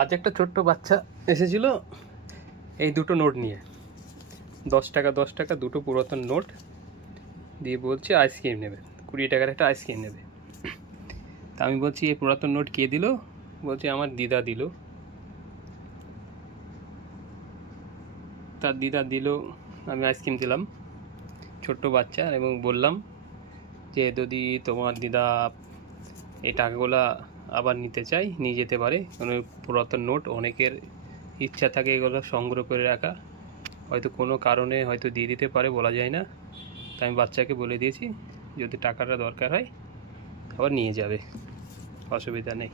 আজ একটা ছোট্ট বাচ্চা এসেছিল এই দুটো নোট নিয়ে, 10 টাকা 10 টাকা দুটো পুরাতন নোট দিয়ে বলছে আইসক্রিম নেবে, 20 টাকার একটা আইসক্রিম নেবে। তা আমি বলছি এই পুরাতন নোট কে দিল? বলছে আমার দিদা দিল। তার দিদা দিল, আমি আইসক্রিম দিলাম ছোট্ট বাচ্চা এবং বললাম যে যদি তোমার দিদা এই টাকাগুলা আবার নিতে চাই নিয়ে যেতে পারে। কোনো পুরাতন নোট অনেকের ইচ্ছা থাকে এগুলো সংগ্রহ করে রাখা, হয়তো কোনো কারণে হয়তো দিয়ে দিতে পারে, বলা যায় না। তাই আমি বাচ্চাকে বলে দিয়েছি যদি টাকাটা দরকার হয় আবার নিয়ে যাবে, অসুবিধা নেই।